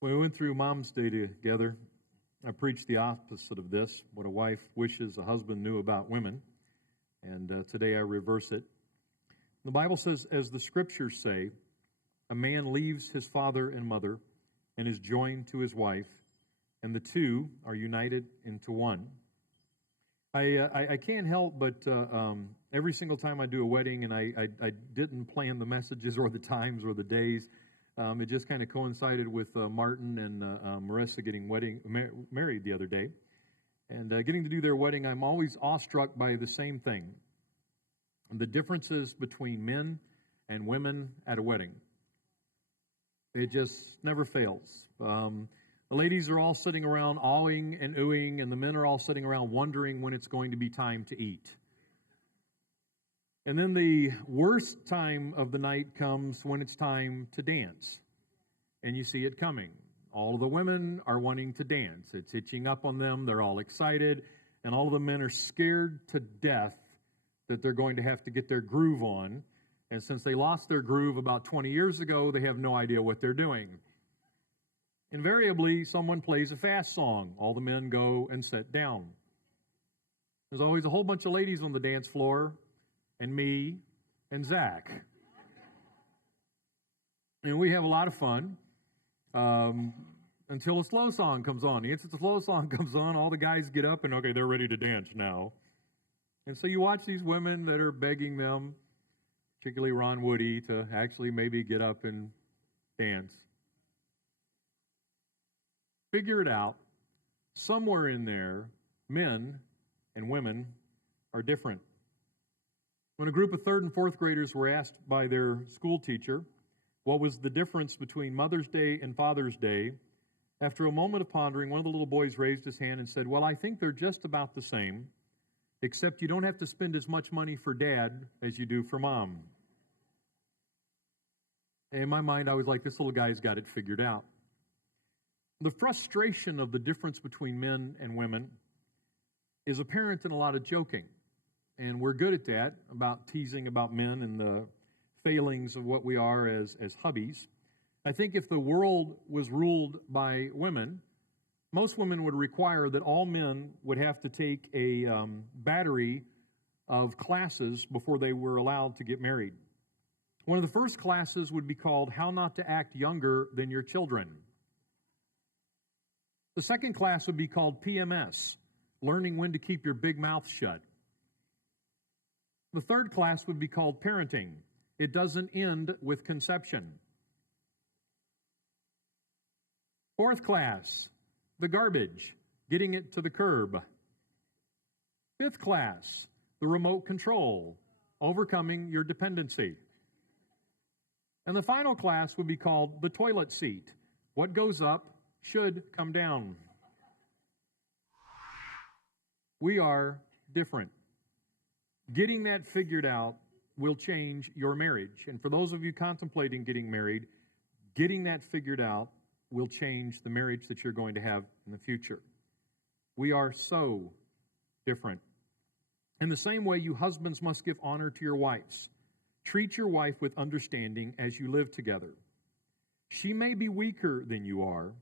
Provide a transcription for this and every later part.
When we went through Mom's Day together, I preached the opposite of this, what a wife wishes a husband knew about women. And today I reverse it. The Bible says, as the scriptures say, a man leaves his father and mother and is joined to his wife, and the two are united into one. I can't help but every single time I do a wedding, and I didn't plan the messages or the times or the days, it just kind of coincided with Martin and Marissa getting married the other day. And getting to do their wedding, I'm always awestruck by the same thing. The differences between men and women at a wedding. It just never fails. The ladies are all sitting around awing and oohing, and the men are all sitting around wondering when it's going to be time to eat. And then the worst time of the night comes when it's time to dance. And you see it coming. All of the women are wanting to dance. It's itching up on them. They're all excited. And all of the men are scared to death that they're going to have to get their groove on. And since they lost their groove about 20 years ago, they have no idea what they're doing. Invariably, someone plays a fast song. All the men go and sit down. There's always a whole bunch of ladies on the dance floor, and me, and Zach. And we have a lot of fun until a slow song comes on. The instant the slow song comes on, all the guys get up and, okay, they're ready to dance now. And so you watch these women that are begging them, particularly Ron Woody, to actually maybe get up and dance. Figure it out. Somewhere in there, men and women are different. When a group of 3rd and 4th graders were asked by their school teacher what was the difference between Mother's Day and Father's Day, after a moment of pondering, one of the little boys raised his hand and said, well, I think they're just about the same, except you don't have to spend as much money for Dad as you do for Mom. And in my mind, I was like, this little guy's got it figured out. The frustration of the difference between men and women is apparent in a lot of joking. And we're good at that, about teasing about men and the failings of what we are as hubbies. I think if the world was ruled by women, most women would require that all men would have to take a battery of classes before they were allowed to get married. One of the first classes would be called How Not to Act Younger Than Your Children. The second class would be called PMS, Learning When to Keep Your Big Mouth Shut. The third class would be called Parenting. It doesn't end with conception. Fourth class, the garbage, getting it to the curb. Fifth class, the remote control, overcoming your dependency. And the final class would be called the toilet seat. What goes up should come down. We are different. Getting that figured out will change your marriage. And for those of you contemplating getting married, getting that figured out will change the marriage that you're going to have in the future. We are so different. In the same way, you husbands must give honor to your wives. Treat your wife with understanding as you live together. She may be weaker than you are,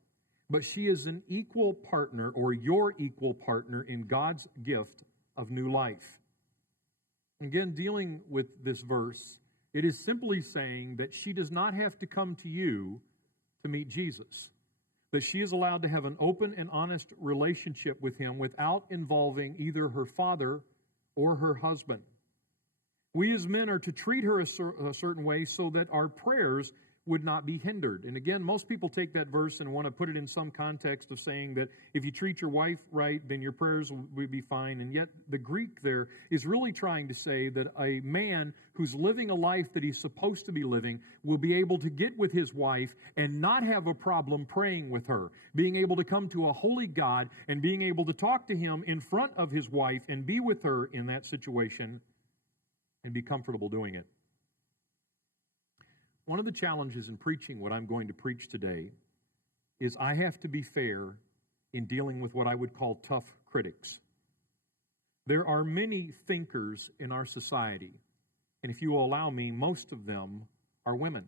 but she is an equal partner or your equal partner in God's gift of new life. Again, dealing with this verse, it is simply saying that she does not have to come to you to meet Jesus, that she is allowed to have an open and honest relationship with him without involving either her father or her husband. We as men are to treat her a certain way so that our prayers would not be hindered. And again, most people take that verse and want to put it in some context of saying that if you treat your wife right, then your prayers will be fine. And yet the Greek there is really trying to say that a man who's living a life that he's supposed to be living will be able to get with his wife and not have a problem praying with her, being able to come to a holy God and being able to talk to him in front of his wife and be with her in that situation and be comfortable doing it. One of the challenges in preaching what I'm going to preach today is I have to be fair in dealing with what I would call tough critics. There are many thinkers in our society, and if you will allow me, most of them are women.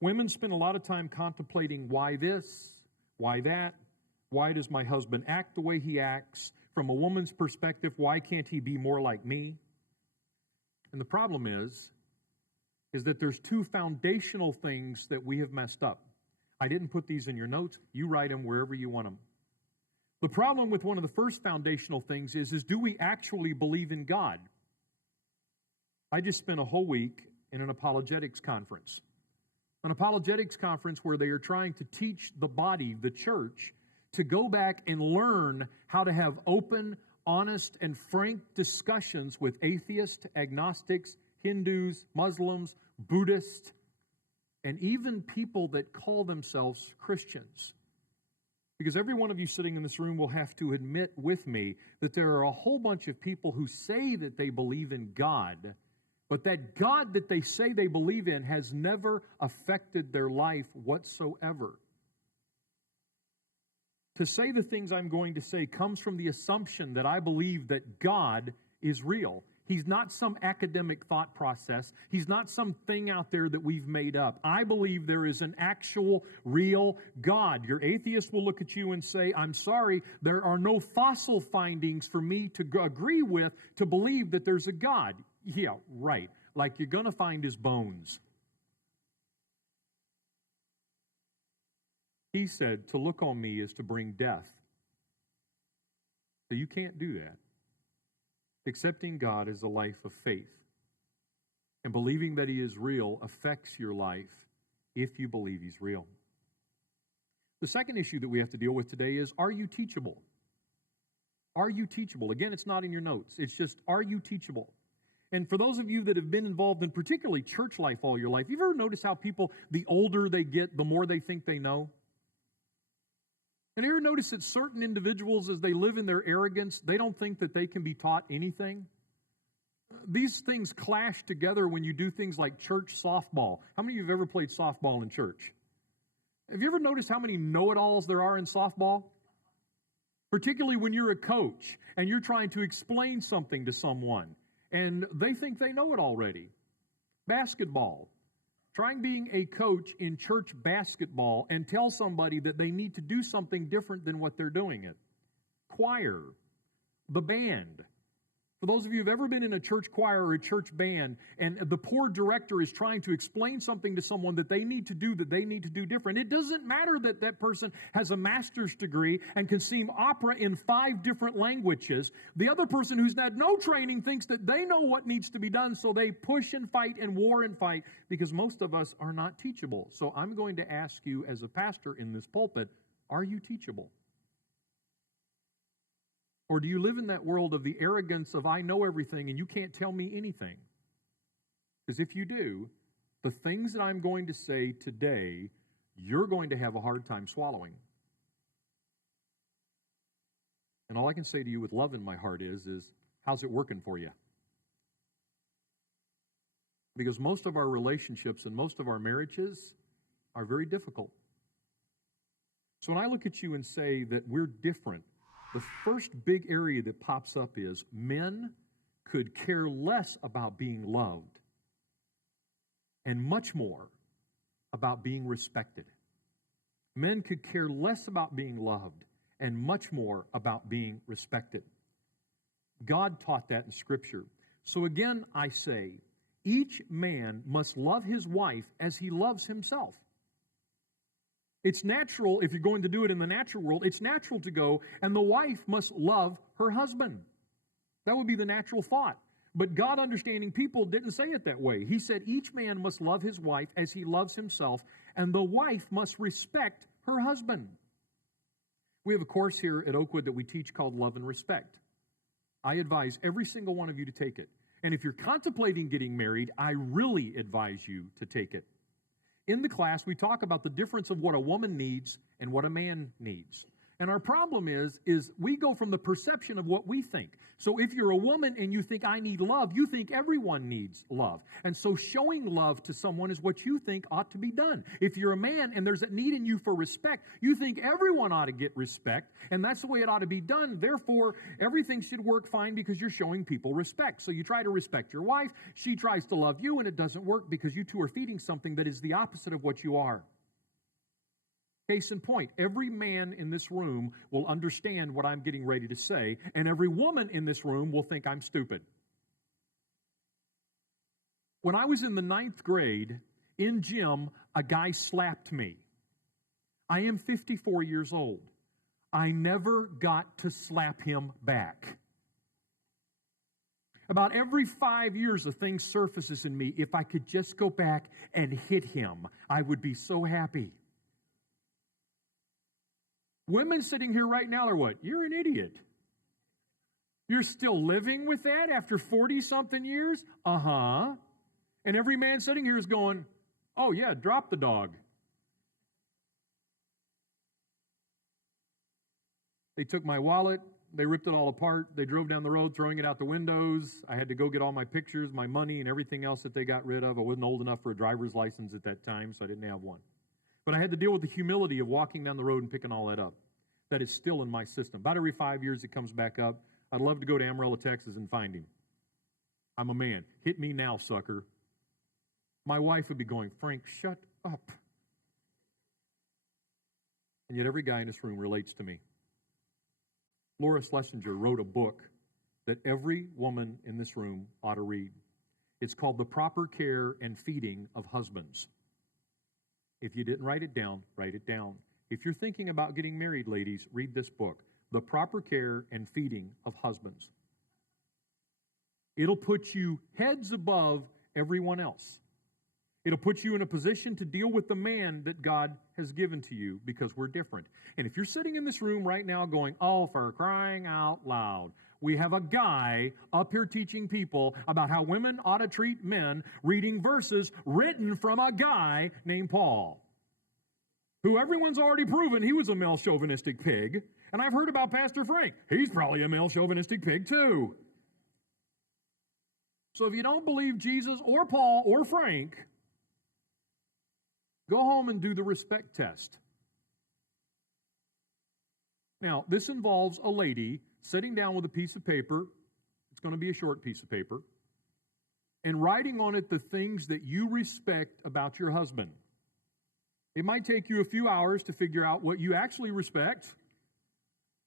Women spend a lot of time contemplating why this, why that, why does my husband act the way he acts? From a woman's perspective, why can't he be more like me? And the problem is that there's two foundational things that we have messed up. I didn't put these in your notes. You write them wherever you want them. The problem with one of the first foundational things is do we actually believe in God? I just spent a whole week in an apologetics conference. An apologetics conference where they are trying to teach the body, the church, to go back and learn how to have open, honest, and frank discussions with atheists, agnostics, Hindus, Muslims, Buddhists, and even people that call themselves Christians. Because every one of you sitting in this room will have to admit with me that there are a whole bunch of people who say that they believe in God, but that God that they say they believe in has never affected their life whatsoever. To say the things I'm going to say comes from the assumption that I believe that God is real. He's not some academic thought process. He's not some thing out there that we've made up. I believe there is an actual, real God. Your atheist will look at you and say, I'm sorry, there are no fossil findings for me to agree with to believe that there's a God. Yeah, right. Like you're going to find his bones. He said, to look on me is to bring death. So you can't do that. Accepting God is a life of faith. And believing that he is real affects your life if you believe he's real. The second issue that we have to deal with today is, are you teachable? Are you teachable? Again, it's not in your notes. It's just, are you teachable? And for those of you that have been involved in particularly church life all your life, you've ever noticed how people, the older they get, the more they think they know? And you ever notice that certain individuals, as they live in their arrogance, they don't think that they can be taught anything? These things clash together when you do things like church softball. How many of you have ever played softball in church? Have you ever noticed how many know-it-alls there are in softball? Particularly when you're a coach and you're trying to explain something to someone and they think they know it already. Basketball. Trying being a coach in church basketball and tell somebody that they need to do something different than what they're doing it. Choir, the band. For those of you who've ever been in a church choir or a church band, and the poor director is trying to explain something to someone that they need to do different, it doesn't matter that that person has a master's degree and can sing opera in 5 different languages. The other person who's had no training thinks that they know what needs to be done, so they push and fight and war and fight, because most of us are not teachable. So I'm going to ask you as a pastor in this pulpit, are you teachable? Or do you live in that world of the arrogance of I know everything and you can't tell me anything? Because if you do, the things that I'm going to say today, you're going to have a hard time swallowing. And all I can say to you with love in my heart is how's it working for you? Because most of our relationships and most of our marriages are very difficult. So when I look at you and say that we're different, the first big area that pops up is men could care less about being loved and much more about being respected. Men could care less about being loved and much more about being respected. God taught that in Scripture. So again, I say, each man must love his wife as he loves himself. It's natural, if you're going to do it in the natural world, it's natural to go, and the wife must love her husband. That would be the natural thought. But God, understanding people, didn't say it that way. He said each man must love his wife as he loves himself, and the wife must respect her husband. We have a course here at Oakwood that we teach called Love and Respect. I advise every single one of you to take it. And if you're contemplating getting married, I really advise you to take it. In the class, we talk about the difference of what a woman needs and what a man needs. And our problem is we go from the perception of what we think. So if you're a woman and you think I need love, you think everyone needs love. And so showing love to someone is what you think ought to be done. If you're a man and there's a need in you for respect, you think everyone ought to get respect, and that's the way it ought to be done. Therefore, everything should work fine because you're showing people respect. So you try to respect your wife, she tries to love you, and it doesn't work because you two are feeding something that is the opposite of what you are. Case in point, every man in this room will understand what I'm getting ready to say, and every woman in this room will think I'm stupid. When I was in the 9th grade, in gym, a guy slapped me. I am 54 years old. I never got to slap him back. About every 5 years, a thing surfaces in me. If I could just go back and hit him, I would be so happy. Women sitting here right now are what? You're an idiot. You're still living with that after 40-something years? Uh-huh. And every man sitting here is going, oh, yeah, drop the dog. They took my wallet. They ripped it all apart. They drove down the road throwing it out the windows. I had to go get all my pictures, my money, and everything else that they got rid of. I wasn't old enough for a driver's license at that time, so I didn't have one. But I had to deal with the humility of walking down the road and picking all that up. That is still in my system. About every 5 years it comes back up. I'd love to go to Amarillo, Texas and find him. I'm a man. Hit me now, sucker. My wife would be going, Frank, shut up. And yet every guy in this room relates to me. Laura Schlesinger wrote a book that every woman in this room ought to read. It's called The Proper Care and Feeding of Husbands. If you didn't write it down, write it down. If you're thinking about getting married, ladies, read this book, The Proper Care and Feeding of Husbands. It'll put you heads above everyone else. It'll put you in a position to deal with the man that God has given to you because we're different. And if you're sitting in this room right now going, oh, for crying out loud, we have a guy up here teaching people about how women ought to treat men, reading verses written from a guy named Paul, who everyone's already proven he was a male chauvinistic pig. And I've heard about Pastor Frank. He's probably a male chauvinistic pig too. So if you don't believe Jesus or Paul or Frank, go home and do the respect test. Now, this involves a lady sitting down with a piece of paper. It's going to be a short piece of paper. And writing on it the things that you respect about your husband. It might take you a few hours to figure out what you actually respect,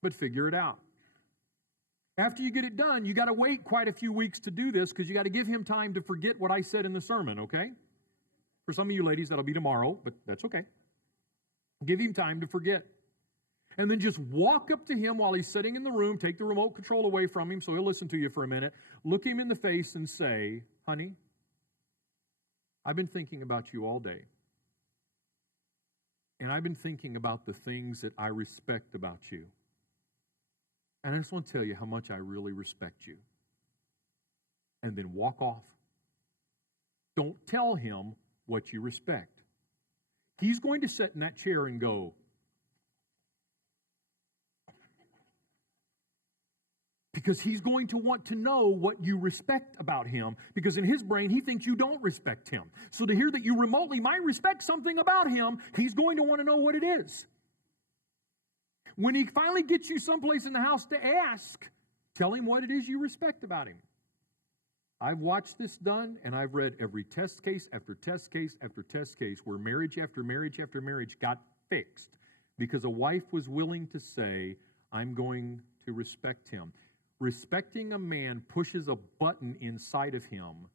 but figure it out. After you get it done, you got to wait quite a few weeks to do this because you got to give him time to forget what I said in the sermon, okay? For some of you ladies, that'll be tomorrow, but that's okay. Give him time to forget. And then just walk up to him while he's sitting in the room, take the remote control away from him so he'll listen to you for a minute, look him in the face and say, honey, I've been thinking about you all day. And I've been thinking about the things that I respect about you. And I just want to tell you how much I really respect you. And then walk off. Don't tell him what you respect. He's going to sit in that chair and go, because he's going to want to know what you respect about him, because in his brain, he thinks you don't respect him. So to hear that you remotely might respect something about him, he's going to want to know what it is. When he finally gets you someplace in the house to ask, tell him what it is you respect about him. I've watched this done, and I've read every test case after test case after test case where marriage after marriage after marriage got fixed because a wife was willing to say, I'm going to respect him. Respecting a man pushes a button inside of him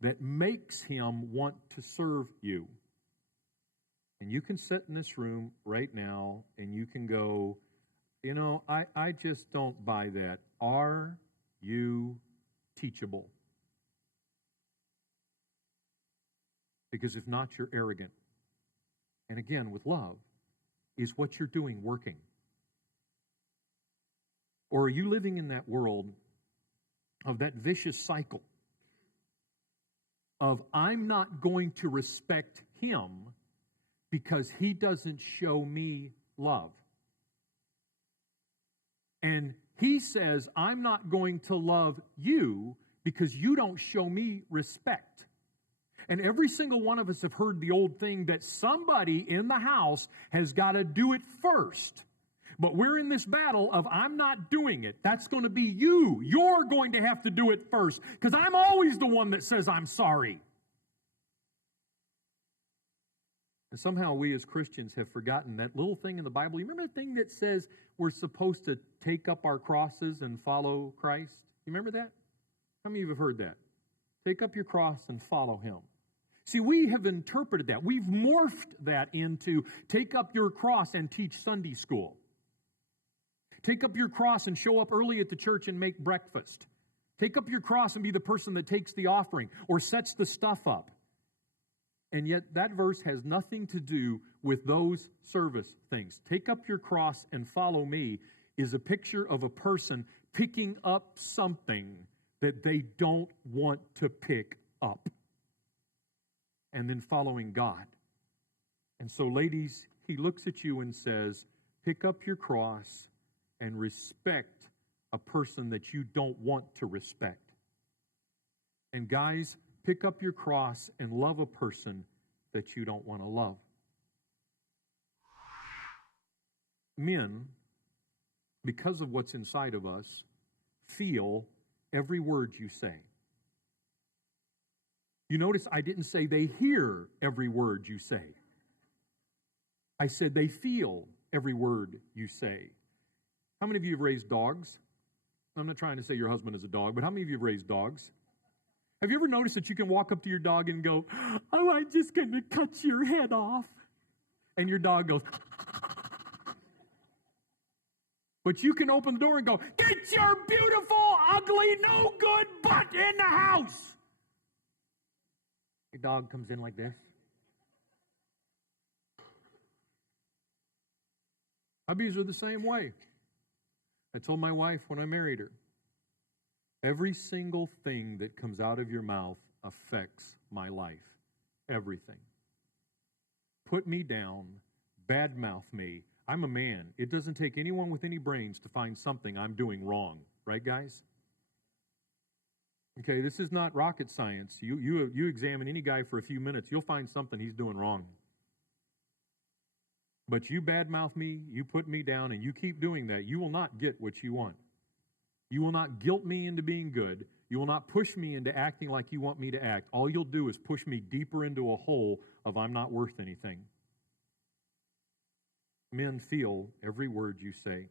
that makes him want to serve you. And you can sit in this room right now and you can go, you know, I just don't buy that. Are you teachable? Because if not, you're arrogant. And again, with love, is what you're doing working? Or are you living in that world of that vicious cycle of I'm not going to respect him because he doesn't show me love? And he says, I'm not going to love you because you don't show me respect. And every single one of us have heard the old thing that somebody in the house has got to do it first. But we're in this battle of I'm not doing it. That's going to be you. You're going to have to do it first because I'm always the one that says I'm sorry. And somehow we as Christians have forgotten that little thing in the Bible. You remember the thing that says we're supposed to take up our crosses and follow Christ? You remember that? How many of you have heard that? Take up your cross and follow him. See, we have interpreted that. We've morphed that into take up your cross and teach Sunday school. Take up your cross and show up early at the church and make breakfast. Take up your cross and be the person that takes the offering or sets the stuff up. And yet that verse has nothing to do with those service things. Take up your cross and follow me is a picture of a person picking up something that they don't want to pick up and then following God. And so, ladies, he looks at you and says, pick up your cross and respect a person that you don't want to respect. And guys, pick up your cross and love a person that you don't want to love. Men, because of what's inside of us, feel every word you say. You notice I didn't say they hear every word you say. I said they feel every word you say. How many of you have raised dogs? I'm not trying to say your husband is a dog, but how many of you have raised dogs? Have you ever noticed that you can walk up to your dog and go, oh, I'm just going to cut your head off? And your dog goes, but you can open the door and go, get your beautiful, ugly, no good butt in the house. Your dog comes in like this. Hubbies are the same way. I told my wife when I married her, every single thing that comes out of your mouth affects my life. Everything. Put me down, badmouth me. I'm a man. It doesn't take anyone with any brains to find something I'm doing wrong. Right, guys? Okay, this is not rocket science. You examine any guy for a few minutes, you'll find something he's doing wrong. But you badmouth me, you put me down, and you keep doing that, you will not get what you want. You will not guilt me into being good. You will not push me into acting like you want me to act. All you'll do is push me deeper into a hole of I'm not worth anything. Men feel every word you say.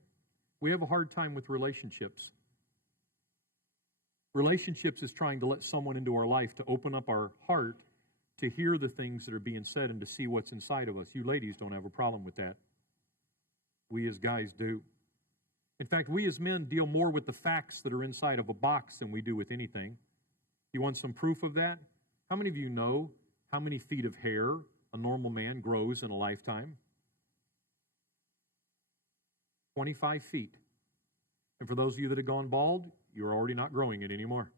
We have a hard time with relationships. Relationships is trying to let someone into our life to open up our heart to hear the things that are being said and to see what's inside of us. You ladies don't have a problem with that. We as guys do. In fact, we as men deal more with the facts that are inside of a box than we do with anything. You want some proof of that? How many of you know how many feet of hair a normal man grows in a lifetime? 25 feet. And for those of you that have gone bald, you're already not growing it anymore.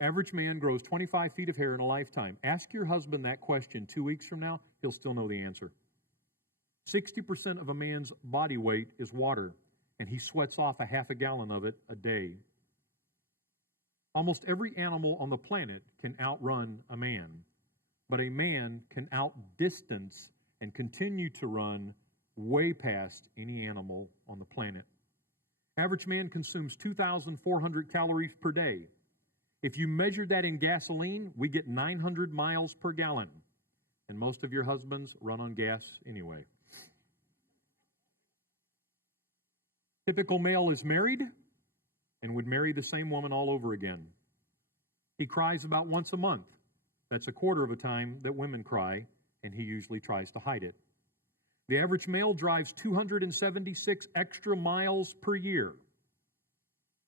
Average man grows 25 feet of hair in a lifetime. Ask your husband that question 2 weeks from now, he'll still know the answer. 60% of a man's body weight is water, and he sweats off a half a gallon of it a day. Almost every animal on the planet can outrun a man, but a man can outdistance and continue to run way past any animal on the planet. Average man consumes 2,400 calories per day. If you measure that in gasoline, we get 900 miles per gallon. And most of your husbands run on gas anyway. Typical male is married and would marry the same woman all over again. He cries about once a month. That's a quarter of a time that women cry, and he usually tries to hide it. The average male drives 276 extra miles per year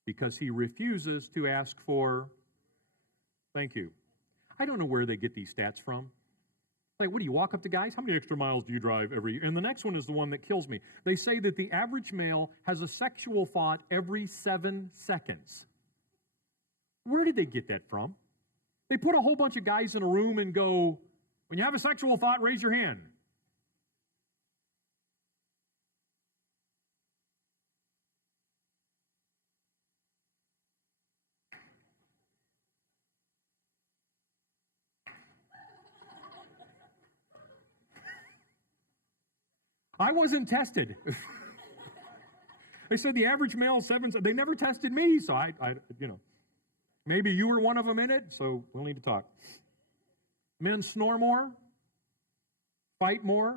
because he refuses to ask for, thank you. I don't know where they get these stats from. Like, what do you walk up to guys? How many extra miles do you drive every year? And the next one is the one that kills me. They say that the average male has a sexual thought every 7 seconds. Where did they get that from? They put a whole bunch of guys in a room and go, when you have a sexual thought, raise your hand. I wasn't tested. They said the average male is 7. They never tested me, so I, maybe you were one of them in it, so we'll need to talk. Men snore more, fight more,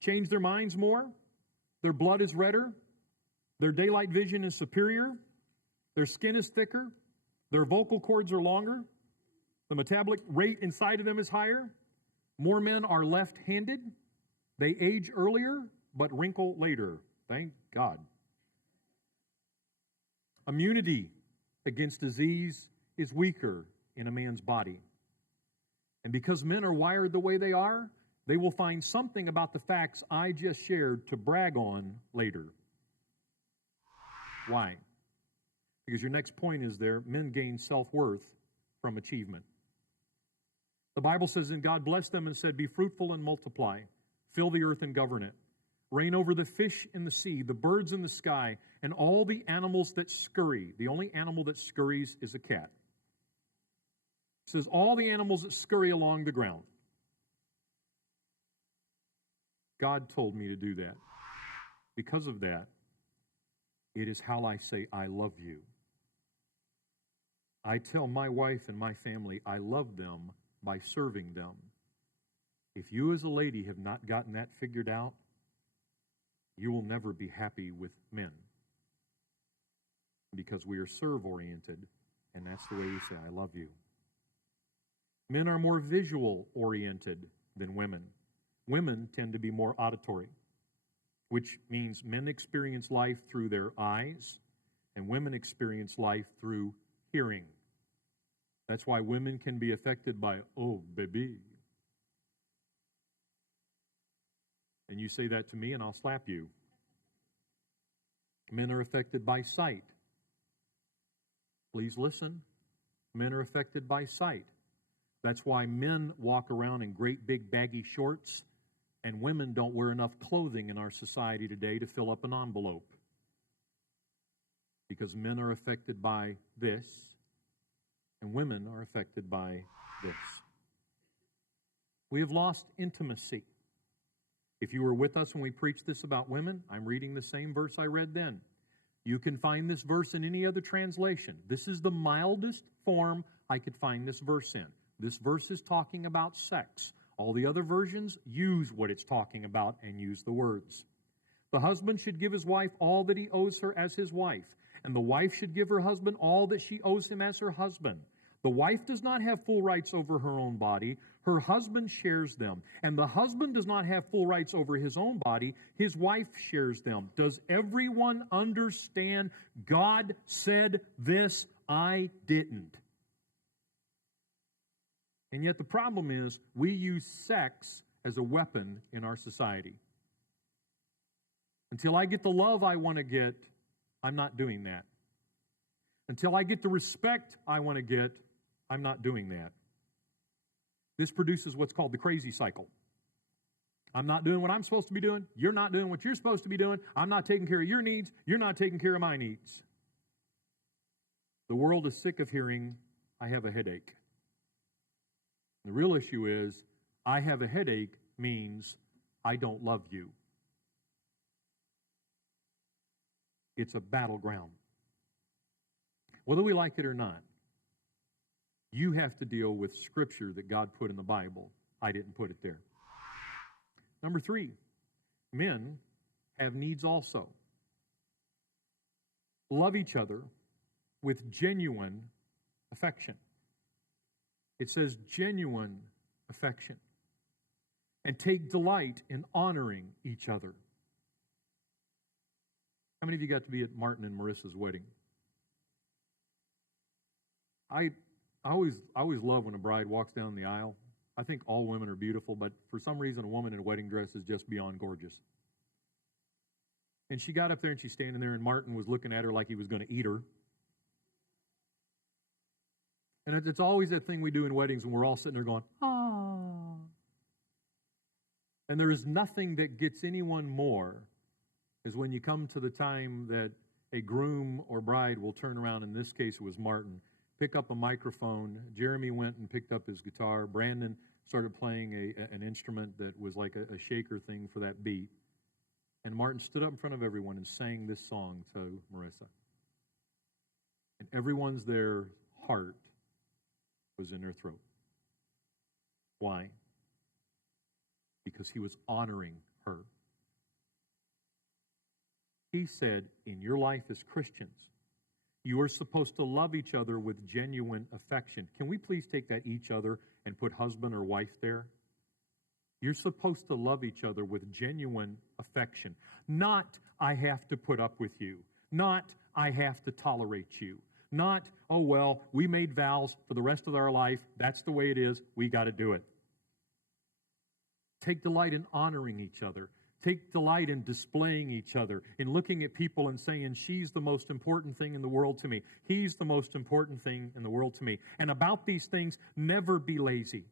change their minds more. Their blood is redder. Their daylight vision is superior. Their skin is thicker. Their vocal cords are longer. The metabolic rate inside of them is higher. More men are left-handed. They age earlier, but wrinkle later. Thank God. Immunity against disease is weaker in a man's body. And because men are wired the way they are, they will find something about the facts I just shared to brag on later. Why? Because your next point is there, men gain self-worth from achievement. The Bible says, and God blessed them and said, be fruitful and multiply, fill the earth and govern it. Reign over the fish in the sea, the birds in the sky, and all the animals that scurry. The only animal that scurries is a cat. It says, all the animals that scurry along the ground. God told me to do that. Because of that, it is how I say I love you. I tell my wife and my family I love them by serving them. If you as a lady have not gotten that figured out, you will never be happy with men. Because we are serve-oriented, and that's the way we say, I love you. Men are more visual-oriented than women. Women tend to be more auditory, which means men experience life through their eyes, and women experience life through hearing. That's why women can be affected by, oh, baby. And you say that to me, and I'll slap you. Men are affected by sight. Please listen. Men are affected by sight. That's why men walk around in great big baggy shorts, and women don't wear enough clothing in our society today to fill up an envelope. Because men are affected by this, and women are affected by this. We have lost intimacy. If you were with us when we preached this about women, I'm reading the same verse I read then. You can find this verse in any other translation. This is the mildest form I could find this verse in. This verse is talking about sex. All the other versions use what it's talking about and use the words. The husband should give his wife all that he owes her as his wife, and the wife should give her husband all that she owes him as her husband. The wife does not have full rights over her own body. Her husband shares them. And the husband does not have full rights over his own body. His wife shares them. Does everyone understand? God said this, I didn't. And yet the problem is we use sex as a weapon in our society. Until I get the love I want to get, I'm not doing that. Until I get the respect I want to get, I'm not doing that. This produces what's called the crazy cycle. I'm not doing what I'm supposed to be doing. You're not doing what you're supposed to be doing. I'm not taking care of your needs. You're not taking care of my needs. The world is sick of hearing, I have a headache. The real issue is, I have a headache means I don't love you. It's a battleground. Whether we like it or not, you have to deal with Scripture that God put in the Bible. I didn't put it there. Number 3, men have needs also. Love each other with genuine affection. It says genuine affection. And take delight in honoring each other. How many of you got to be at Martin and Marissa's wedding? I always love when a bride walks down the aisle. I think all women are beautiful, but for some reason a woman in a wedding dress is just beyond gorgeous. And she got up there and she's standing there and Martin was looking at her like he was going to eat her. And it's always that thing we do in weddings when we're all sitting there going, ah. And there is nothing that gets anyone more is when you come to the time that a groom or bride will turn around, in this case it was Martin, pick up a microphone. Jeremy went and picked up his guitar. Brandon started playing an instrument that was like a shaker thing for that beat. And Martin stood up in front of everyone and sang this song to Marissa. And everyone's their heart was in their throat. Why? Because he was honoring her. He said, in your life as Christians, you are supposed to love each other with genuine affection. Can we please take that each other and put husband or wife there? You're supposed to love each other with genuine affection. Not, I have to put up with you. Not, I have to tolerate you. Not, oh, well, we made vows for the rest of our life. That's the way it is. We got to do it. Take delight in honoring each other. Take delight in displaying each other, in looking at people and saying, she's the most important thing in the world to me. He's the most important thing in the world to me. And about these things, never be lazy,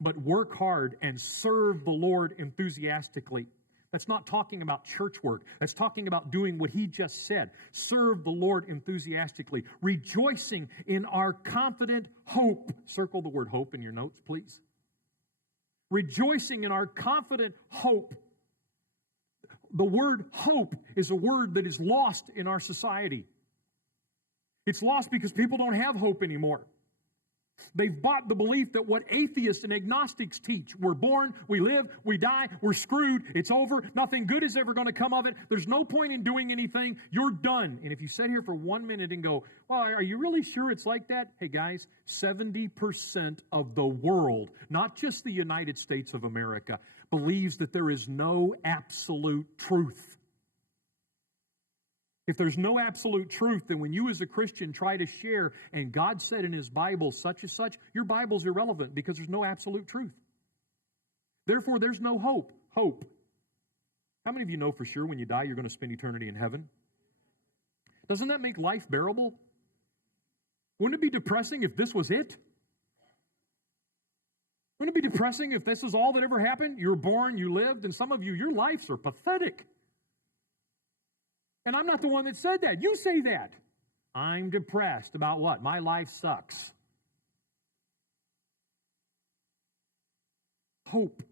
but work hard and serve the Lord enthusiastically. That's not talking about church work. That's talking about doing what he just said. Serve the Lord enthusiastically, rejoicing in our confident hope. Circle the word hope in your notes, please. Rejoicing in our confident hope. The word hope is a word that is lost in our society. It's lost because people don't have hope anymore. They've bought the belief that what atheists and agnostics teach, we're born, we live, we die, we're screwed, it's over, nothing good is ever going to come of it, there's no point in doing anything, you're done. And if you sit here for 1 minute and go, well, are you really sure it's like that? Hey guys, 70% of the world, not just the United States of America, believes that there is no absolute truth. If there's no absolute truth, then when you as a Christian try to share, and God said in his Bible such and such, your Bible's irrelevant because there's no absolute truth. Therefore, there's no hope. Hope. How many of you know for sure when you die you're going to spend eternity in heaven? Doesn't that make life bearable? Wouldn't it be depressing if this was it? Wouldn't it be depressing if this is all that ever happened? You were born, you lived, and some of you, your lives are pathetic. And I'm not the one that said that. You say that. I'm depressed about what? My life sucks. Hope.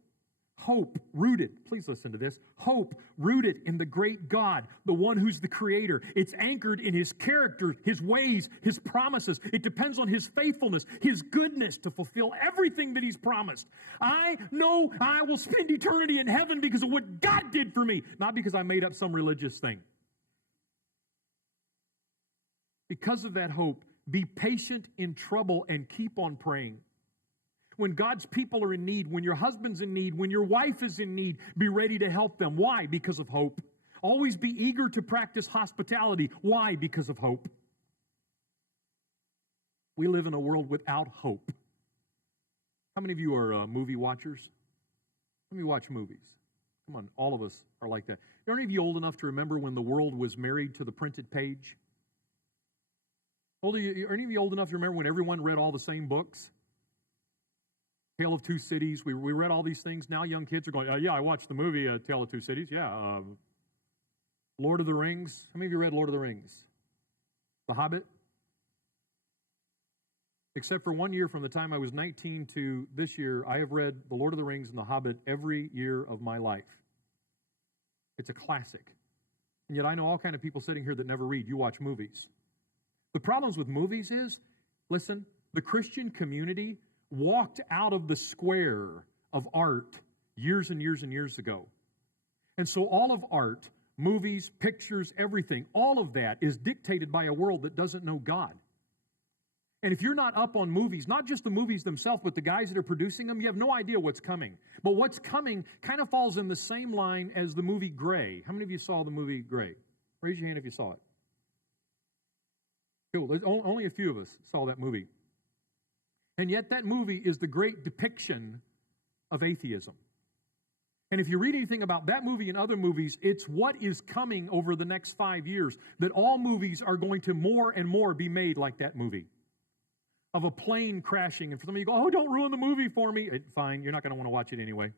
Hope rooted, please listen to this. Hope rooted in the great God, the one who's the creator. It's anchored in his character, his ways, his promises. It depends on his faithfulness, his goodness to fulfill everything that he's promised. I know I will spend eternity in heaven because of what God did for me, not because I made up some religious thing. Because of that hope, be patient in trouble and keep on praying. When God's people are in need, when your husband's in need, when your wife is in need, be ready to help them. Why? Because of hope. Always be eager to practice hospitality. Why? Because of hope. We live in a world without hope. How many of you are movie watchers? Let me watch movies. Come on, all of us are like that. Are any of you old enough to remember when the world was married to the printed page? Are any of you old enough to remember when everyone read all the same books? Tale of Two Cities. We read all these things. Now young kids are going, yeah, I watched the movie Tale of Two Cities. Yeah. Lord of the Rings. How many of you read Lord of the Rings? The Hobbit? Except for 1 year from the time I was 19 to this year, I have read The Lord of the Rings and The Hobbit every year of my life. It's a classic. And yet I know all kind of people sitting here that never read. You watch movies. The problems with movies is, listen, the Christian community walked out of the square of art years and years and years ago. And so all of art, movies, pictures, everything, all of that is dictated by a world that doesn't know God. And if you're not up on movies, not just the movies themselves, but the guys that are producing them, you have no idea what's coming. But what's coming kind of falls in the same line as the movie Gray. How many of you saw the movie Gray? Raise your hand if you saw it. Cool. Only a few of us saw that movie. And yet that movie is the great depiction of atheism. And if you read anything about that movie and other movies, it's what is coming over the next 5 years, that all movies are going to more and more be made like that movie. Of a plane crashing, and for some of you go, oh, don't ruin the movie for me. Fine, you're not going to want to watch it anyway.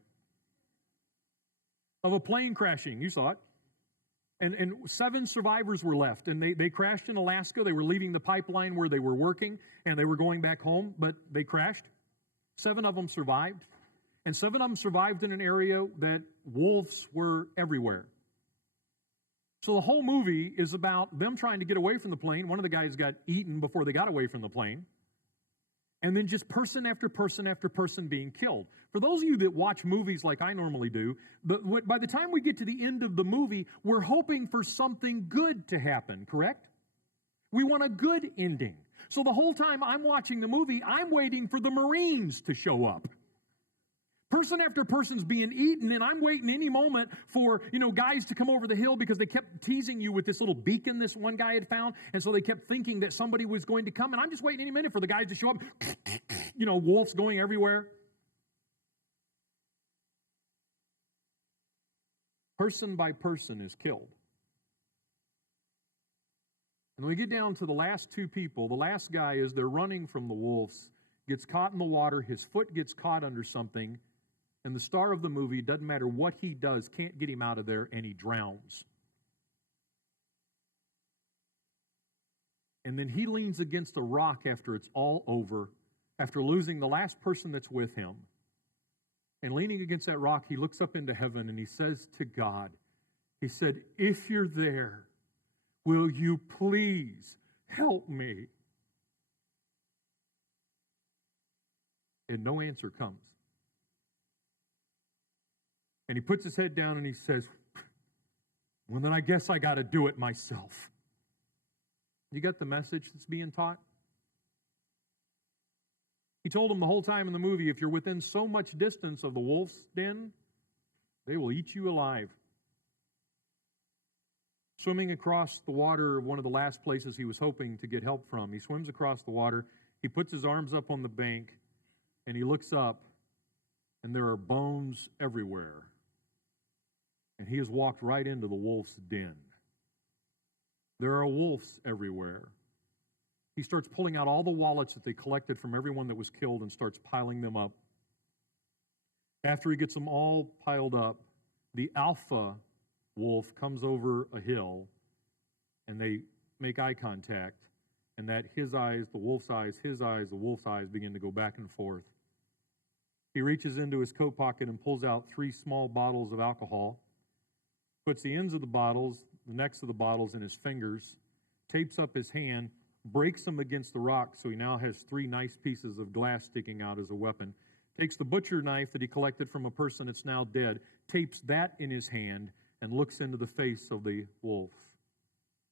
Of a plane crashing, you saw it. And 7 survivors were left, and they crashed in Alaska. They were leaving the pipeline where they were working, and they were going back home, but they crashed. 7 of them survived, and 7 of them survived in an area that wolves were everywhere. So the whole movie is about them trying to get away from the plane. One of the guys got eaten before they got away from the plane. And then just person after person after person being killed. For those of you that watch movies like I normally do, by the time we get to the end of the movie, we're hoping for something good to happen, correct? We want a good ending. So the whole time I'm watching the movie, I'm waiting for the Marines to show up. Person after person's being eaten, and I'm waiting any moment for, guys to come over the hill because they kept teasing you with this little beacon this one guy had found, and so they kept thinking that somebody was going to come, and I'm just waiting any minute for the guys to show up. Wolves going everywhere. Person by person is killed. And when we get down to the last two people, the last guy, as they're running from the wolves, gets caught in the water, his foot gets caught under something, and the star of the movie, doesn't matter what he does, can't get him out of there, and he drowns. And then he leans against a rock after it's all over, after losing the last person that's with him. And leaning against that rock, he looks up into heaven and he says to God, he said, "If you're there, will you please help me?" And no answer comes. And he puts his head down and he says, "Well, then I guess I got to do it myself." You got the message that's being taught? He told him the whole time in the movie, if you're within so much distance of the wolf's den, they will eat you alive. Swimming across the water, one of the last places he was hoping to get help from, he swims across the water, he puts his arms up on the bank, and he looks up, and there are bones everywhere. And he has walked right into the wolf's den. There are wolves everywhere. He starts pulling out all the wallets that they collected from everyone that was killed and starts piling them up. After he gets them all piled up, the alpha wolf comes over a hill, and they make eye contact, and that his eyes, the wolf's eyes, his eyes, the wolf's eyes begin to go back and forth. He reaches into his coat pocket and pulls out 3 small bottles of alcohol, puts the ends of the bottles, the necks of the bottles in his fingers, tapes up his hand, breaks them against the rock, so he now has 3 nice pieces of glass sticking out as a weapon, takes the butcher knife that he collected from a person that's now dead, tapes that in his hand, and looks into the face of the wolf.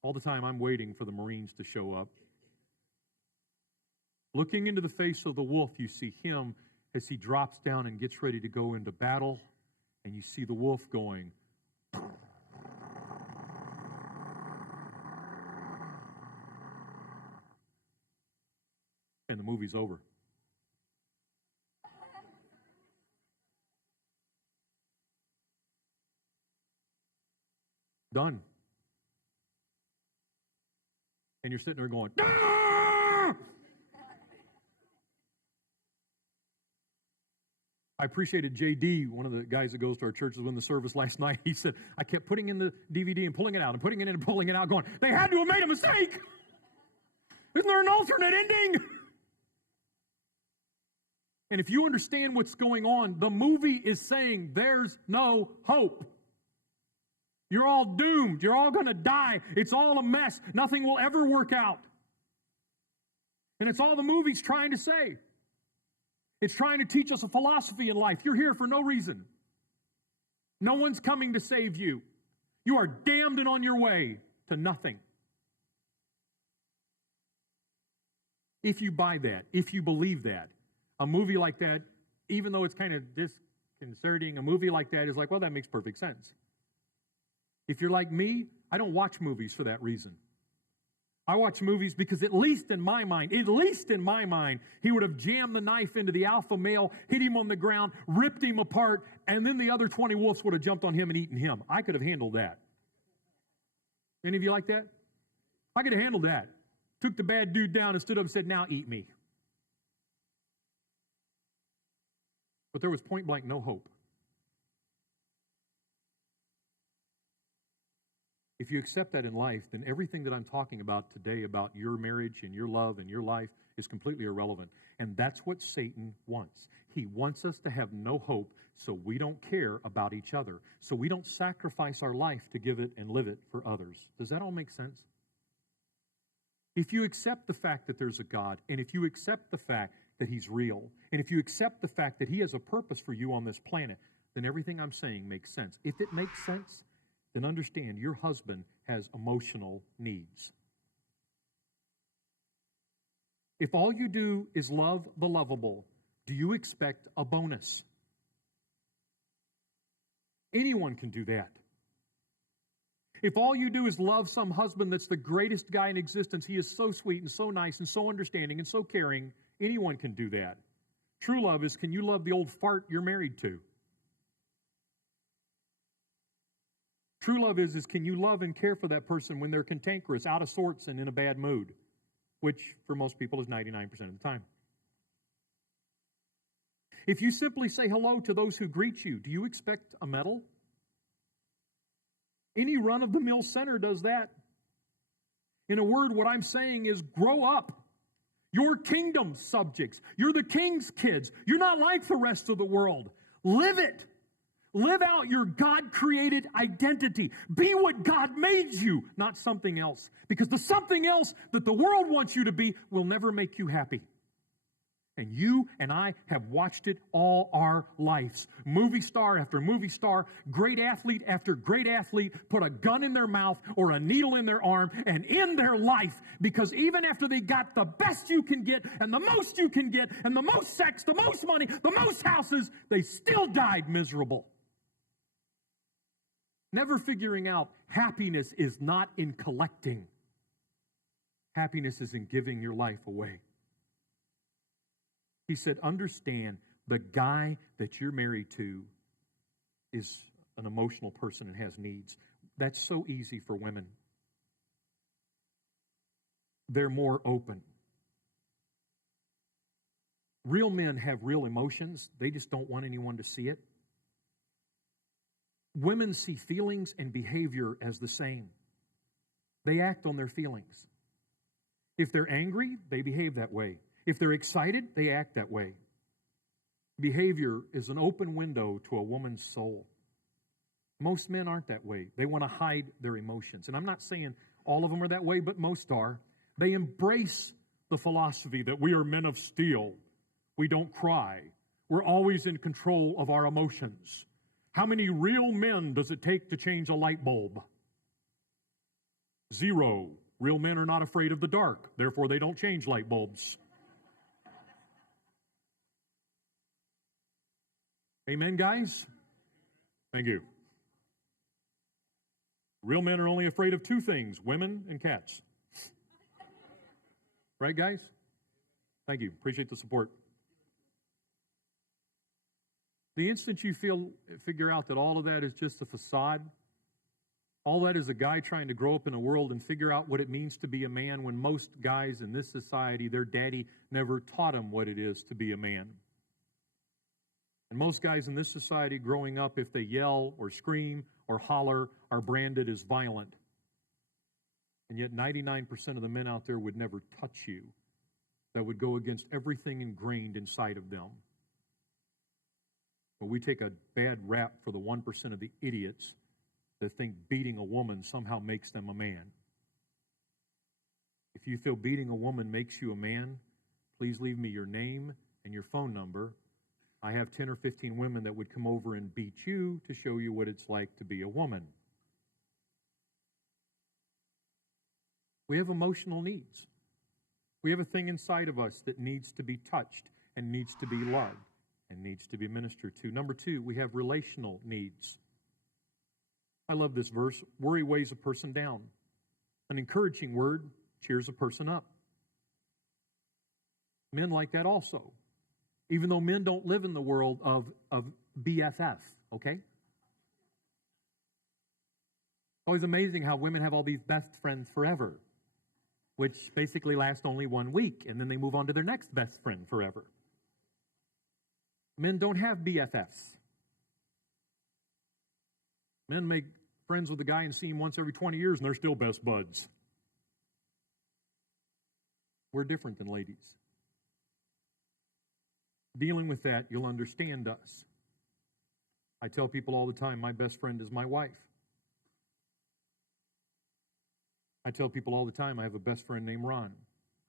All the time I'm waiting for the Marines to show up. Looking into the face of the wolf, you see him as he drops down and gets ready to go into battle, and you see the wolf going. And the movie's over. Done. And you're sitting there going, "Ah!" I appreciated JD, one of the guys that goes to our church, was in the service last night. He said, I kept putting in the DVD and pulling it out and putting it in and pulling it out, going, they had to have made a mistake. Isn't there an alternate ending? And if you understand what's going on, the movie is saying there's no hope. You're all doomed. You're all going to die. It's all a mess. Nothing will ever work out. And it's all the movie's trying to say. It's trying to teach us a philosophy in life. You're here for no reason. No one's coming to save you. You are damned and on your way to nothing. If you buy that, if you believe that, a movie like that, even though it's kind of disconcerting, a movie like that is like, well, that makes perfect sense. If you're like me, I don't watch movies for that reason. I watch movies because at least in my mind, he would have jammed the knife into the alpha male, hit him on the ground, ripped him apart, and then the other 20 wolves would have jumped on him and eaten him. I could have handled that. Any of you like that? I could have handled that. Took the bad dude down and stood up and said, now eat me. But there was point blank no hope. If you accept that in life, then everything that I'm talking about today about your marriage and your love and your life is completely irrelevant. And that's what Satan wants. He wants us to have no hope so we don't care about each other. So we don't sacrifice our life to give it and live it for others. Does that all make sense? If you accept the fact that there's a God, and if you accept the fact that He's real, and if you accept the fact that He has a purpose for you on this planet, then everything I'm saying makes sense. If it makes sense, then understand your husband has emotional needs. If all you do is love the lovable, do you expect a bonus? Anyone can do that. If all you do is love some husband that's the greatest guy in existence, he is so sweet and so nice and so understanding and so caring, anyone can do that. True love is, can you love the old fart you're married to? True love is can you love and care for that person when they're cantankerous, out of sorts, and in a bad mood, which for most people is 99% of the time. If you simply say hello to those who greet you, do you expect a medal? Any run-of-the-mill center does that. In a word, what I'm saying is grow up. You're kingdom subjects. You're the king's kids. You're not like the rest of the world. Live it. Live out your God-created identity. Be what God made you, not something else. Because the something else that the world wants you to be will never make you happy. And you and I have watched it all our lives. Movie star after movie star, great athlete after great athlete, put a gun in their mouth or a needle in their arm and end their life. Because even after they got the best you can get and the most you can get and the most sex, the most money, the most houses, they still died miserable. Never figuring out happiness is not in collecting. Happiness is in giving your life away. He said, understand the guy that you're married to is an emotional person and has needs. That's so easy for women. They're more open. Real men have real emotions. They just don't want anyone to see it. Women see feelings and behavior as the same. They act on their feelings. If they're angry, they behave that way. If they're excited, they act that way. Behavior is an open window to a woman's soul. Most men aren't that way. They want to hide their emotions. And I'm not saying all of them are that way, but most are. They embrace the philosophy that we are men of steel. We don't cry. We're always in control of our emotions. How many real men does it take to change a light bulb? 0. Real men are not afraid of the dark. Therefore, they don't change light bulbs. Amen, guys? Thank you. Real men are only afraid of 2 things, women and cats. Right, guys? Thank you. Appreciate the support. The instant you figure out that all of that is just a facade, all that is a guy trying to grow up in a world and figure out what it means to be a man when most guys in this society, their daddy never taught them what it is to be a man. And most guys in this society growing up, if they yell or scream or holler, are branded as violent. And yet 99% of the men out there would never touch you. That would go against everything ingrained inside of them. But we take a bad rap for the 1% of the idiots that think beating a woman somehow makes them a man. If you feel beating a woman makes you a man, please leave me your name and your phone number. I have 10 or 15 women that would come over and beat you to show you what it's like to be a woman. We have emotional needs. We have a thing inside of us that needs to be touched and needs to be loved and needs to be ministered to. Number 2, we have relational needs. I love this verse. Worry weighs a person down. An encouraging word cheers a person up. Men like that also. Even though men don't live in the world of BFF, okay? Always amazing how women have all these best friends forever, which basically last only 1 week, and then they move on to their next best friend forever. Men don't have BFFs. Men make friends with a guy and see him once every 20 years, and they're still best buds. We're different than ladies. Dealing with that, you'll understand us. I tell people all the time, my best friend is my wife. I tell people all the time, I have a best friend named Ron.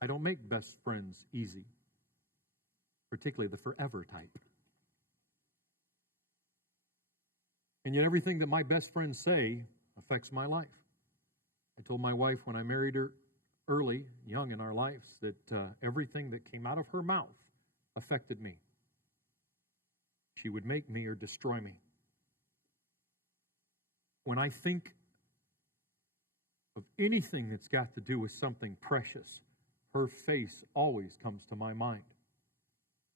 I don't make best friends easy, particularly the forever type. And yet everything that my best friends say affects my life. I told my wife when I married her early, young in our lives, that everything that came out of her mouth affected me. She would make me or destroy me. When I think of anything that's got to do with something precious, her face always comes to my mind.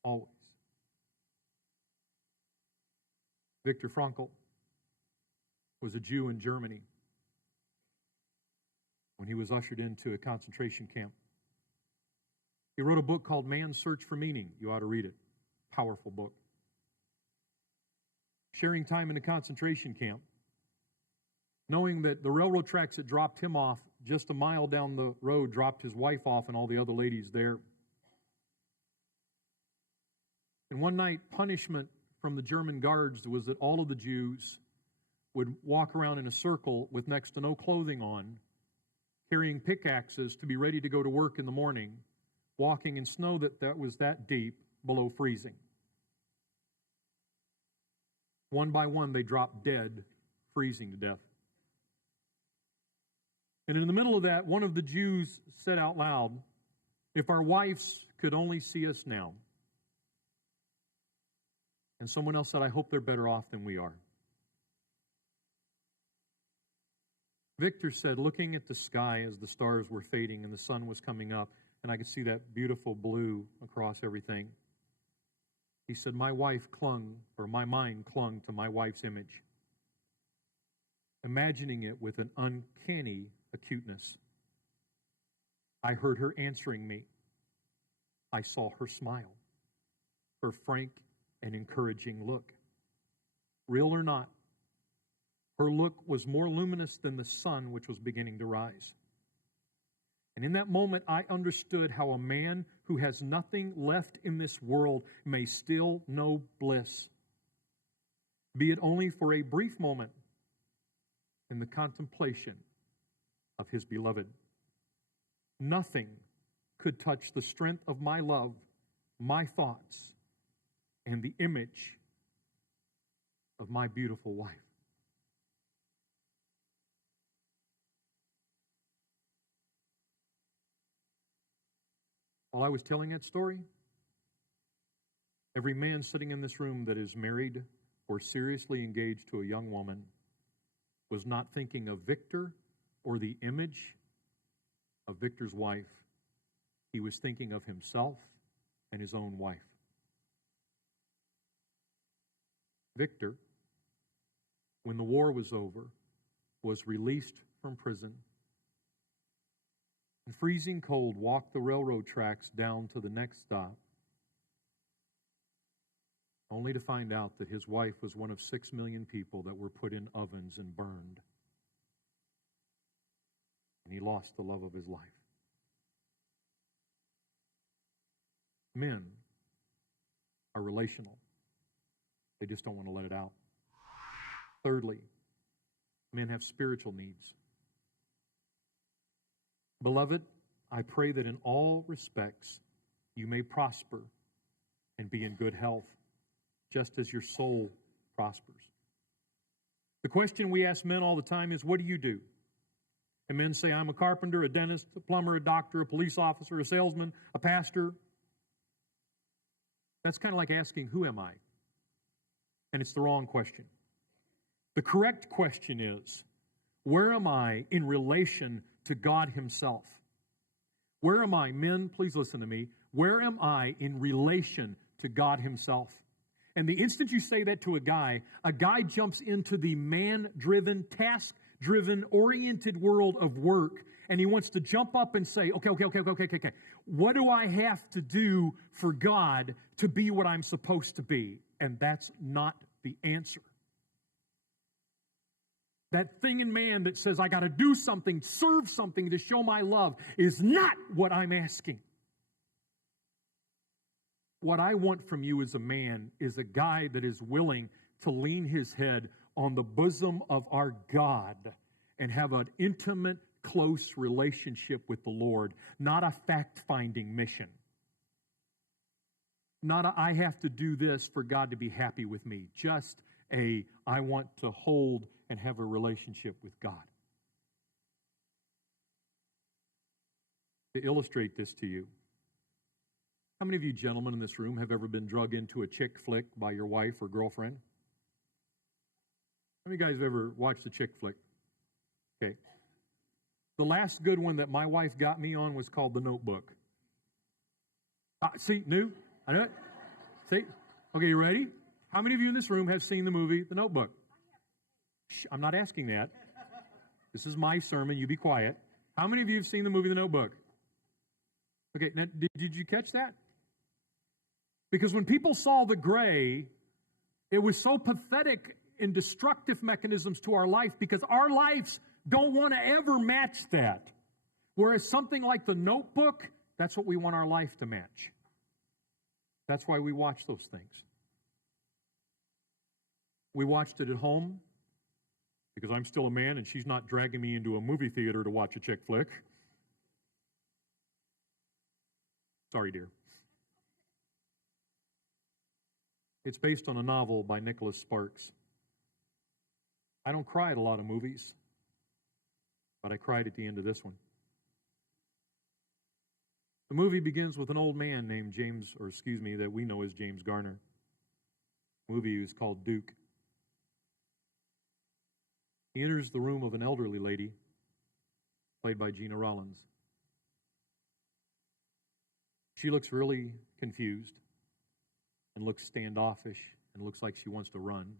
Always. Viktor Frankl was a Jew in Germany when he was ushered into a concentration camp. He wrote a book called Man's Search for Meaning. You ought to read it. Powerful book. Sharing time in a concentration camp, knowing that the railroad tracks that dropped him off just a mile down the road dropped his wife off and all the other ladies there. And one night, punishment from the German guards was that all of the Jews would walk around in a circle with next to no clothing on, carrying pickaxes to be ready to go to work in the morning, walking in snow that was that deep below freezing. One by one, they dropped dead, freezing to death. And in the middle of that, one of the Jews said out loud, "If our wives could only see us now." And someone else said, "I hope they're better off than we are." Victor said, looking at the sky as the stars were fading and the sun was coming up, and I could see that beautiful blue across everything, he said, my mind clung to my wife's image, imagining it with an uncanny acuteness. I heard her answering me. I saw her smile, her frank and encouraging look. Real or not, her look was more luminous than the sun which was beginning to rise. And in that moment, I understood how a man who has nothing left in this world may still know bliss, be it only for a brief moment in the contemplation of his beloved. Nothing could touch the strength of my love, my thoughts, and the image of my beautiful wife. While I was telling that story, every man sitting in this room that is married or seriously engaged to a young woman was not thinking of Victor or the image of Victor's wife. He was thinking of himself and his own wife. Victor, when the war was over, was released from prison. In freezing cold, walked the railroad tracks down to the next stop, only to find out that his wife was one of 6 million people that were put in ovens and burned. And he lost the love of his life. Men are relational. They just don't want to let it out. Thirdly, men have spiritual needs. Beloved, I pray that in all respects you may prosper and be in good health, just as your soul prospers. The question we ask men all the time is, what do you do? And men say, I'm a carpenter, a dentist, a plumber, a doctor, a police officer, a salesman, a pastor. That's kind of like asking, who am I? And it's the wrong question. The correct question is, where am I in relation to God Himself? Where am I? Men, please listen to me. Where am I in relation to God Himself? And the instant you say that to a guy jumps into the man-driven, task-driven, oriented world of work, and he wants to jump up and say, okay. What do I have to do for God to be what I'm supposed to be? And that's not the answer. That thing in man that says, I got to do something, serve something to show my love is not what I'm asking. What I want from you as a man is a guy that is willing to lean his head on the bosom of our God and have an intimate, close relationship with the Lord, not a fact-finding mission. Not a, I have to do this for God to be happy with me. Just a, I want to hold and have a relationship with God. To illustrate this to you, how many of you gentlemen in this room have ever been drug into a chick flick by your wife or girlfriend? How many guys have ever watched a chick flick? Okay. The last good one that my wife got me on was called The Notebook. See, new? I know it. See? Okay, you ready? How many of you in this room have seen the movie The Notebook? Shh, I'm not asking that. This is my sermon. You be quiet. How many of you have seen the movie The Notebook? Okay, now, did you catch that? Because when people saw the gray, it was so pathetic in destructive mechanisms to our life because our lives don't want to ever match that. Whereas something like The Notebook, that's what we want our life to match. That's why we watch those things. We watched it at home because I'm still a man and she's not dragging me into a movie theater to watch a chick flick. Sorry, dear. It's based on a novel by Nicholas Sparks. I don't cry at a lot of movies, but I cried at the end of this one. The movie begins with an old man named that we know as James Garner. The movie is called Duke. He enters the room of an elderly lady, played by Gina Rollins. She looks really confused and looks standoffish and looks like she wants to run.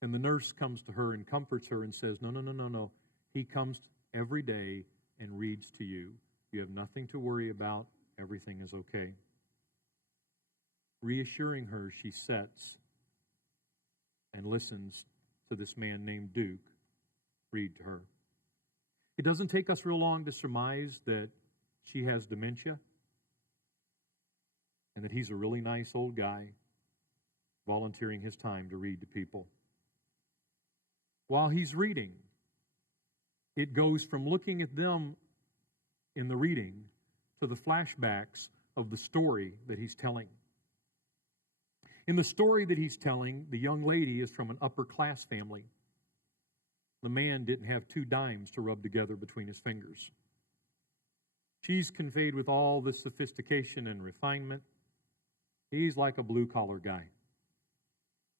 And the nurse comes to her and comforts her and says, no. He comes every day and reads to you. You have nothing to worry about. Everything is okay. Reassuring her, she sits and listens to this man named Duke read to her. It doesn't take us real long to surmise that she has dementia and that he's a really nice old guy volunteering his time to read to people. While he's reading, it goes from looking at them in the reading to the flashbacks of the story that he's telling. In the story that he's telling, the young lady is from an upper-class family. The man didn't have 2 dimes to rub together between his fingers. She's conveyed with all this sophistication and refinement. He's like a blue-collar guy.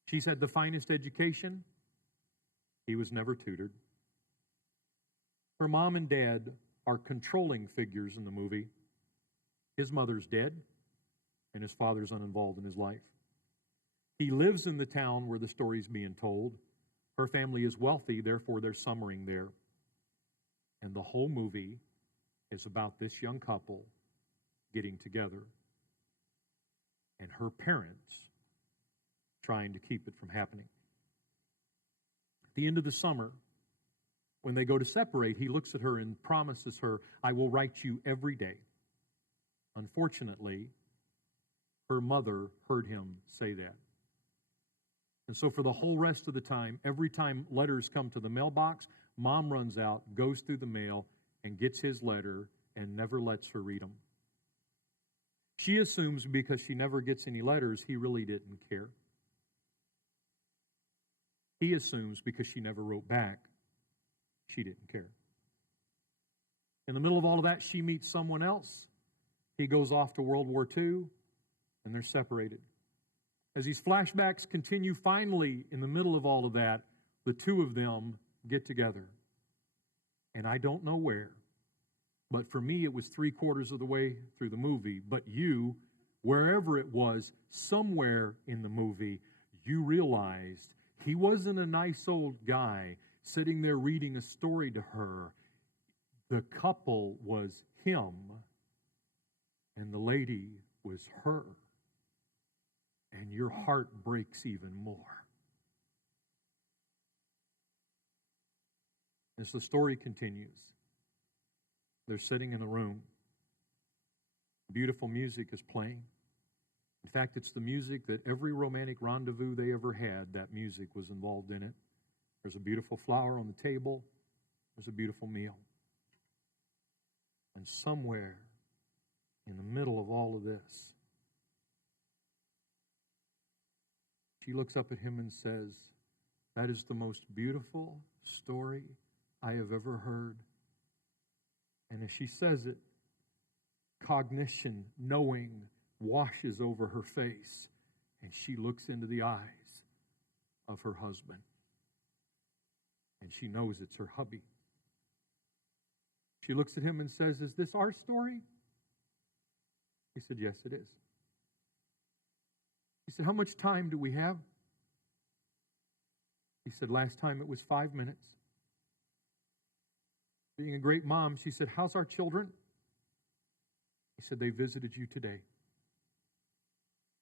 She's had the finest education. He was never tutored. Her mom and dad are controlling figures in the movie. His mother's dead, and his father's uninvolved in his life. He lives in the town where the story's being told. Her family is wealthy, therefore they're summering there. And the whole movie is about this young couple getting together and her parents trying to keep it from happening. At the end of the summer, when they go to separate, he looks at her and promises her, I will write you every day. Unfortunately, her mother heard him say that. And so for the whole rest of the time, every time letters come to the mailbox, mom runs out, goes through the mail, and gets his letter and never lets her read them. She assumes because she never gets any letters, he really didn't care. He assumes because she never wrote back, she didn't care. In the middle of all of that, she meets someone else. He goes off to World War II, and they're separated. As these flashbacks continue, finally, in the middle of all of that, the two of them get together. And I don't know where, but for me, it was 3/4 of the way through the movie. But you, wherever it was, somewhere in the movie, you realized he wasn't a nice old guy sitting there reading a story to her. The couple was him, and the lady was her. And your heart breaks even more. As the story continues, they're sitting in a room. Beautiful music is playing. fact, it's the music that every romantic rendezvous they ever had, that music was involved in it. There's a beautiful flower on the table. There's a beautiful meal. And somewhere in the middle of all of this, she looks up at him and says, "That is the most beautiful story I have ever heard." And as she says it, cognition, knowing, washes over her face, and she looks into the eyes of her husband. And she knows it's her hubby. She looks at him and says, "Is this our story?" He said, "Yes, it is." He said, "How much time do we have?" He said, "Last time it was 5 minutes." Being a great mom, she said, "How's our children?" He said, "They visited you today."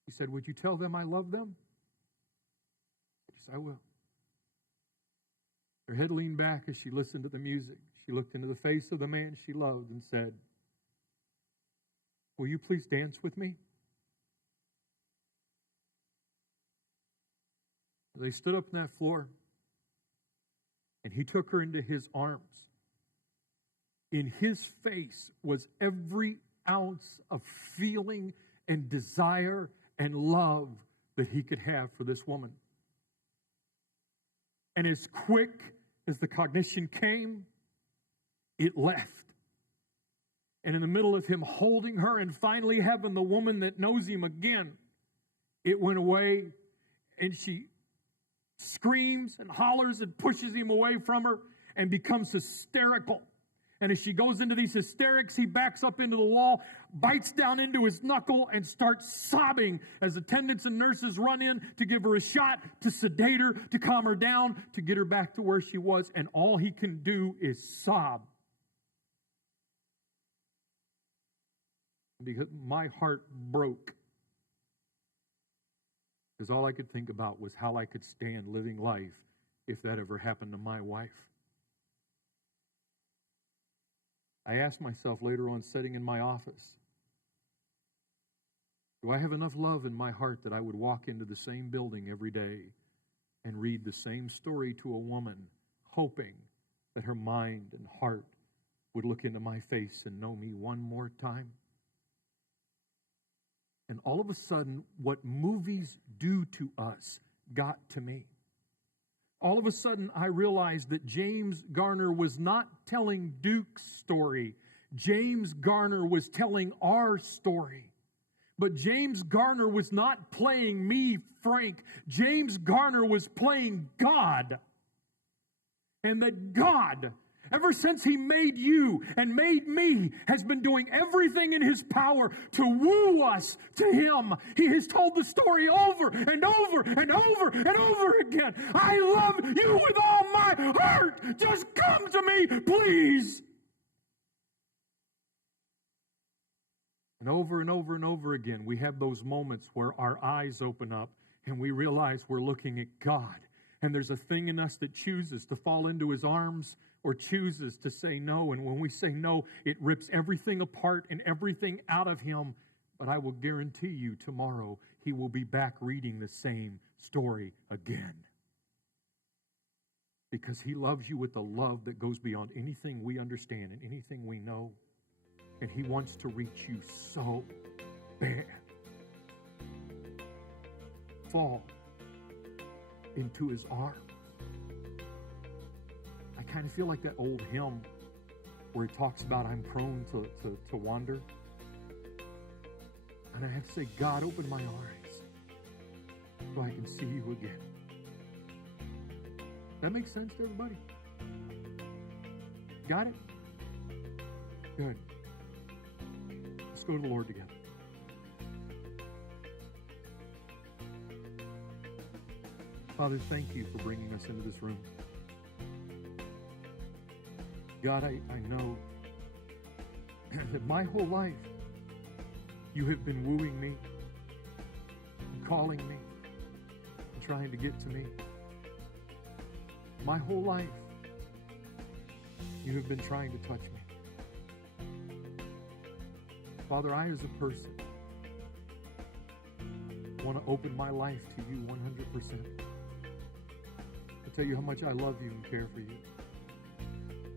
He said, "Would you tell them I love them?" She said, "I will." Her head leaned back as she listened to the music. She looked into the face of the man she loved and said, "Will you please dance with me?" They stood up on that floor, and he took her into his arms. In his face was every ounce of feeling and desire and love that he could have for this woman. And as quick as the cognition came, it left. And in the middle of him holding her and finally having the woman that knows him again, it went away, and she screams and hollers and pushes him away from her and becomes hysterical. And as she goes into these hysterics, he backs up into the wall, bites down into his knuckle, and starts sobbing as attendants and nurses run in to give her a shot, to sedate her, to calm her down, to get her back to where she was. And all he can do is sob. Because my heart broke. Because all I could think about was how I could stand living life if that ever happened to my wife. I asked myself later on, sitting in my office, do I have enough love in my heart that I would walk into the same building every day and read the same story to a woman, hoping that her mind and heart would look into my face and know me one more time? And all of a sudden, what movies do to us got to me. All of a sudden, I realized that James Garner was not telling Duke's story. James Garner was telling our story. But James Garner was not playing me, Frank. James Garner was playing God. And that God, ever since He made you and made me, has been doing everything in His power to woo us to Him. He has told the story over and over and over and over again. I love you with all my heart. Just come to me, please. And over and over and over again, we have those moments where our eyes open up and we realize we're looking at God. And there's a thing in us that chooses to fall into His arms or chooses to say no. And when we say no, it rips everything apart and everything out of Him. But I will guarantee you tomorrow He will be back reading the same story again. Because He loves you with a love that goes beyond anything we understand and anything we know. And He wants to reach you so bad. Fall into His arms. I kind of feel like that old hymn where it talks about I'm prone to wander. And I have to say, God, open my eyes so I can see you again. That makes sense to everybody? Got it? Good. Let's go to the Lord together. Father, thank you for bringing us into this room. God, I know that my whole life you have been wooing me, and calling me, and trying to get to me. My whole life you have been trying to touch me. Father, I as a person want to open my life to you 100%. I tell you how much I love you and care for you,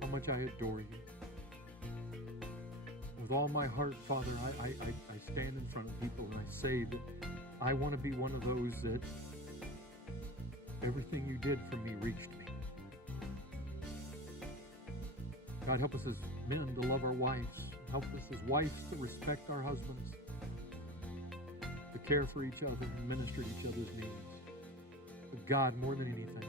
how much I adore you. With all my heart, Father, I stand in front of people and I say that I want to be one of those that everything you did for me reached me. God, help us as men to love our wives. Help us as wives to respect our husbands, to care for each other and minister to each other's needs. But God, more than anything,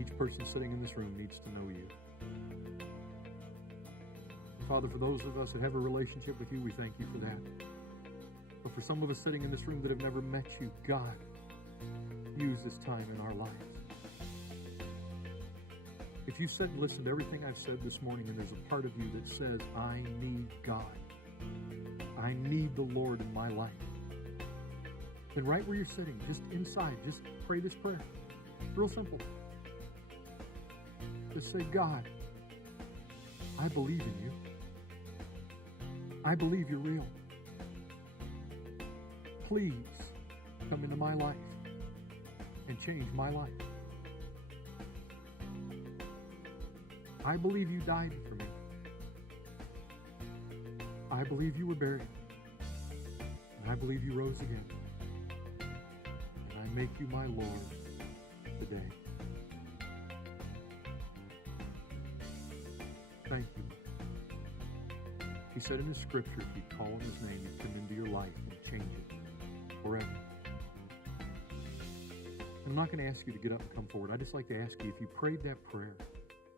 each person sitting in this room needs to know you. Father, for those of us that have a relationship with you, we thank you for that. But for some of us sitting in this room that have never met you, God, use this time in our lives. If you said, listen to everything I've said this morning, and there's a part of you that says, I need God, I need the Lord in my life, then right where you're sitting, just inside, just pray this prayer. It's real simple. Just say, God, I believe in you. I believe you're real. Please come into my life and change my life. I believe you died for me. I believe you were buried. And I believe you rose again. And I make you my Lord today. Thank you. He said in his scripture, if you call on his name, you come into your life and change it forever. I'm not going to ask you to get up and come forward. I'd just like to ask you, if you prayed that prayer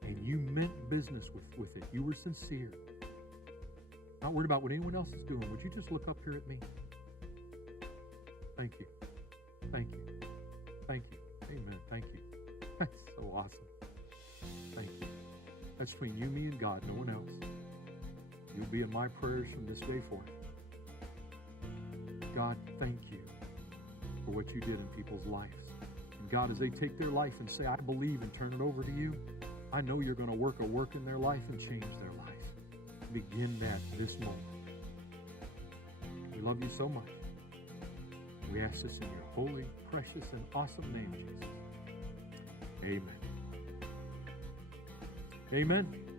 and you meant business with it, you were sincere, not worried about what anyone else is doing, would you just look up here at me? Thank you. Thank you. Thank you. Amen. Thank you. That's so awesome. Thank you. That's between you, me, and God, no one else. You'll be in my prayers from this day forth. God, thank you for what you did in people's lives. And God, as they take their life and say, I believe, and turn it over to you, I know you're going to work a work in their life and change their life. Begin that this moment. We love you so much. We ask this in your holy, precious, and awesome name, Jesus. Amen. Amen.